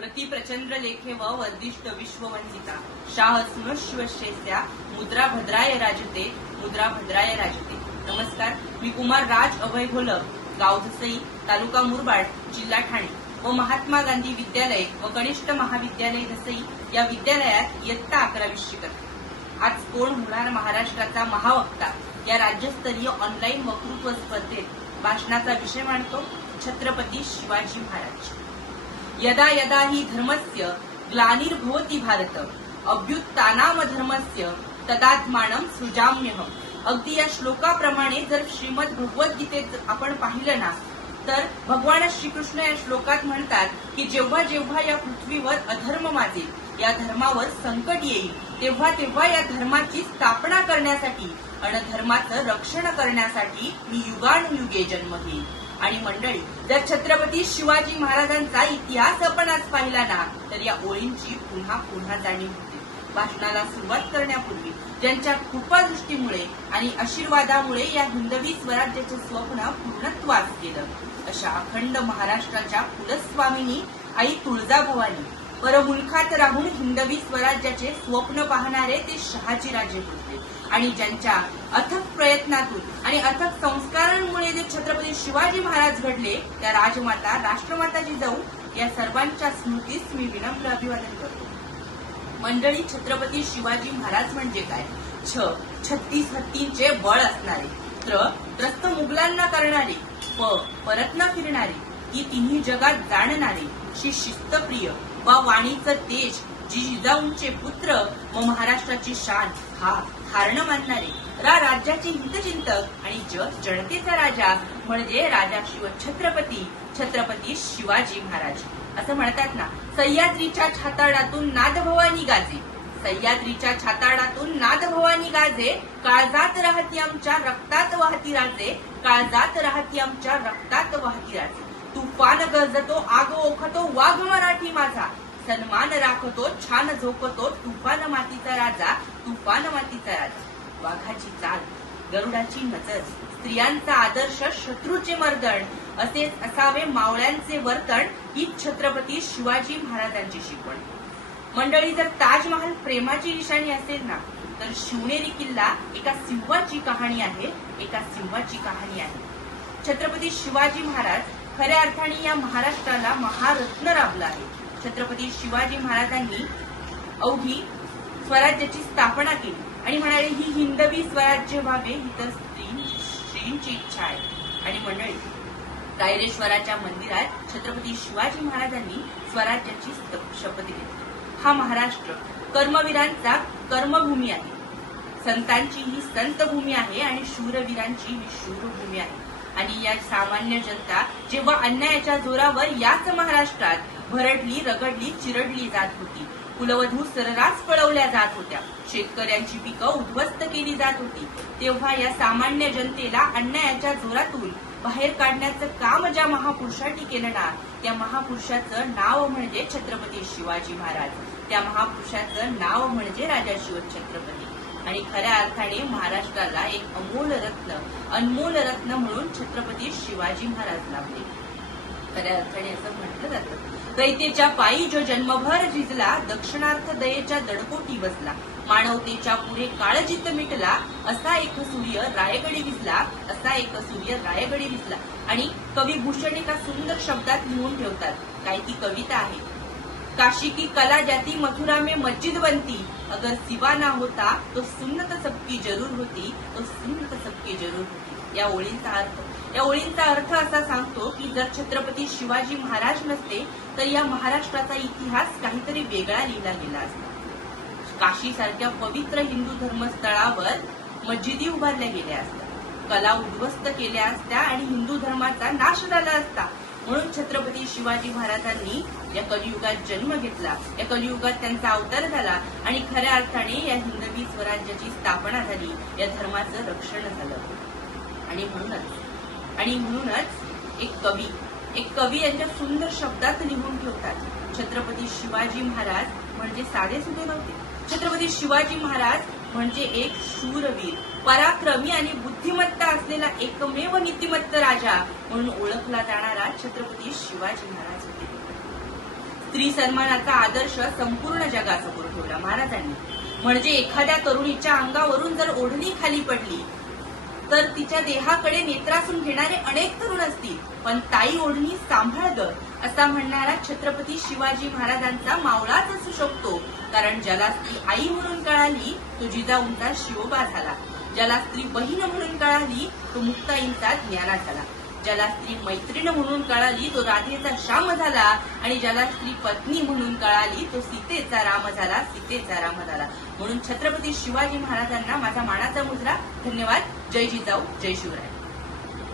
प्रति प्रचंद्र लेखे व वर्दिष्ट विश्ववंदिता शाह सुनश्वश्येस्या मुद्रा भद्राय राजते मुद्रा भद्राय राजते। नमस्कार, मी कुमार राज अभय घोलप, गाव धसई, तालुका मुरबाड, जिल्हा ठाणे व महात्मा गांधी विद्यालय व कनिष्ठ महाविद्यालय धसई या विद्यालयात इयत्ता 11वी शिकत। आज कोण होणार महाराष्ट्राचा महावक्ता या राज्यस्तरीय ऑनलाईन वक्तृत्व स्पर्धेत भाषणाचा विषय मांडतो छत्रपती शिवाजी महाराज। यदा यदा हि धर्मस्य ग्लानिर्भवति भारत अभ्युत्थानाम धर्मस्य तदात्मानं सृजाम्यहम्। अगदी या श्लोकाप्रमाणे जर श्रीमद भगवद्गीतेत आपण पाहिलं ना, तर भगवान श्रीकृष्ण या श्लोकात म्हणतात की जेव्हा जेव्हा या पृथ्वीवर अधर्म माजेल, या धर्मावर संकट येईल, तेव्हा तेव्हा या धर्माची स्थापना करण्यासाठी आणि धर्माचं रक्षण करण्यासाठी मी युगानुयुगे जन्म घेईल। आणि मंडळी, जर छत्रपती शिवाजी महाराजांचा इतिहास आपण आज पाहिला ना, तर या ओळींची पुन्हा पुन्हा जाणीव होते। भाषणाला सुरुवात करण्यापूर्वी ज्यांच्या कृपादृष्टीमुळे आणि आशीर्वादामुळे या हिंदवी स्वराज्याचे स्वप्न पूर्णत्वास गेलं, अशा अखंड महाराष्ट्राच्या कुलस्वामिनी आई तुळजाभवानी परमुलखात राहून हिंदवी स्वराज्याचे स्वप्न पाहणारे ते शहाजीराजे होते। आणि ज्यांच्या अथक प्रयत्नातून आणि अथक संस्कारांमुळे जे छत्रपती शिवाजी महाराज घडले, त्या राजमाता राष्ट्रमाता जिजाऊ या सर्वांच्या स्मृतीस मी विनम्र अभिवादन करतो। मंडळी, छत्रपती शिवाजी महाराज म्हणजे काय? 36 हत्तींचे बळ असणारे, त्रस्त मुघलांना करणारे, परत न फिरणारे, की तिन्ही जगात जाणणारे, शिस्तप्रिय व वाणीचं तेज, जी जिजाऊंचे पुत्र व महाराष्ट्राची शान हा हारण मानणारे, राज्याचे हितचिंतक आणि जनतेचा राजा म्हणजे राजा छत्रपती शिवाजी महाराज। असं म्हणतात ना, सह्याद्रीच्या छाताडातून नादभवानी गाजे, सह्याद्रीच्या छाताडातून नादभवानी गाजे, काळजात राहती आमच्या रक्तात वाहती राजे, काळजात राहती आमच्या रक्तात वाहती राजे। तुफान गरजतो आग ओखतो वाघ मराठी माझा, सन्मान राखतो छान झोपतो तुफान मातीचा राजा, तुफान मातीचा राजा। वाघाची चाल, गरुडाची नजर, स्त्रियांचा आदर्श, शत्रूचे मर्दन, असेच असावे मावळ्यांचे वर्तन, ही छत्रपती शिवाजी महाराजांची शिकवण। मंडळी, जर ताजमहाल प्रेमाची निशाणी असेल ना, तर शिवनेरी किल्ला एका सिंहाची कहाणी आहे, एका सिंहाची कहाणी आहे। छत्रपती शिवाजी महाराज खऱ्या अर्थाने या महाराष्ट्राला महारत्न राबला आहे। छत्रपती शिवाजी महाराजांनी अवघी स्वराज्याची स्थापना केली आणि म्हणाले ही हिंदवी स्वराज्य व्हावे ही तर स्त्रींची इच्छा आहे। आणि मंडळी, कायरेश्वराच्या मंदिरात छत्रपती शिवाजी महाराजांनी स्वराज्याची शपथ घेतली। हा महाराष्ट्र कर्मवीरांचा कर्मभूमी आहे, संतांची ही संतभूमी आहे आणि शूरवीरांची ही शूरभूमी आहे। आणि या सामान्य जनता जेव्हा अन्यायाच्या जोरावर याच महाराष्ट्रात भरडली, रगडली, चिरडली जात होती, कुलवधू सर्रास पळवल्या जात होत्या, शेतकऱ्यांची पिकं उद्ध्वस्त केली जात होती, तेव्हा या सामान्य जनतेला अन्यायाच्या जोरातून बाहेर काढण्याचं काम ज्या महापुरुषांनी केलं ना, त्या महापुरुषाचं नाव म्हणजे छत्रपती शिवाजी महाराज, त्या महापुरुषाचं नाव म्हणजे राजा शिवछत्रपती। आणि खऱ्या अर्थाने महाराष्ट्राला एक अनमोल रत्न म्हणून छत्रपती शिवाजी महाराज लाभले। खऱ्या अर्थाने असं म्हटलं जातं, दैतेच्या पायी जो जन्मभर झिजला, दक्षिणार्थ दयेच्या दडकोटी बसला, मानवतेच्या पुढे काळजीत मिटला, असा एक सूर्य रायगडी विसला, असा एक सूर्य रायगडी विसला। आणि कवी भूषण एका सुंदर शब्दात लिहून ठेवतात, काय ती कविता आहे, काशी की कला जाती मथुरा में मस्जिद बनती, अगर सिवा ना होता तो सुन्नत सबकी जरूर होती, तो सुन्नत सबकी जरूर होती। या ओळींचा अर्थ असा सांगतो की जर छत्रपती शिवाजी महाराज नसते तर या महाराष्ट्राचा इतिहास काहीतरी वेगळा लिहिला गेला असता। काशी सारख्या पवित्र हिंदू धर्मस्थळावर मस्जिदी उभारल्या गेल्या असत्या, कला उद्ध्वस्त केल्या असत्या आणि हिंदू धर्माचा नाश झाला असता। म्हणून छत्रपती शिवाजी महाराजांनी या कलियुगात जन्म घेतला, या कलियुगात त्यांचा अवतार झाला आणि खऱ्या अर्थाने या हिंदवी स्वराज्याची स्थापना झाली, या धर्माचं रक्षण झालं। आणि म्हणूनच एक कवी यांच्या सुंदर शब्दात लिहून ठेवतात, छत्रपती शिवाजी महाराज म्हणजे साधे सुधे नव्हते, छत्रपती शिवाजी महाराज म्हणजे एक शूरवीर, पराक्रमी आणि बुद्धिमत्ता असलेला एकमेव नीतिमत्त राजा म्हणून ओळखला जाणारा छत्रपती शिवाजी महाराज होते। स्त्री सन्मानाचा आदर्श संपूर्ण जगासमोर ठेवला महाराजांनी. म्हणजे एखाद्या तरुणीच्या अंगावरून जर ओढणी खाली पडली तर तिच्या देहाकडे नेत्रासून घेणारे अनेक तरुण असतील, पण ताई ओढणी सांभाळ ग असा म्हणणारा छत्रपती शिवाजी महाराजांचा मावळाच असू शकतो. कारण ज्याला स्त्री आई म्हणून कळाली तो जिजाऊंचा शिवबा झाला, ज्याला स्त्री बहीण म्हणून कळाली तो मुक्ताईंचा ज्ञाना झाला, ज्याला स्त्री मैत्रीण म्हणून कळाली तो राधेचा श्याम झाला, आणि ज्याला स्त्री पत्नी म्हणून कळाली तो सीतेचा राम झाला, सीतेचा राम झाला. म्हणून छत्रपती शिवाजी महाराजांना माझा मानाचा मुजरा. धन्यवाद. जय जिजाऊ, जय शिवराय.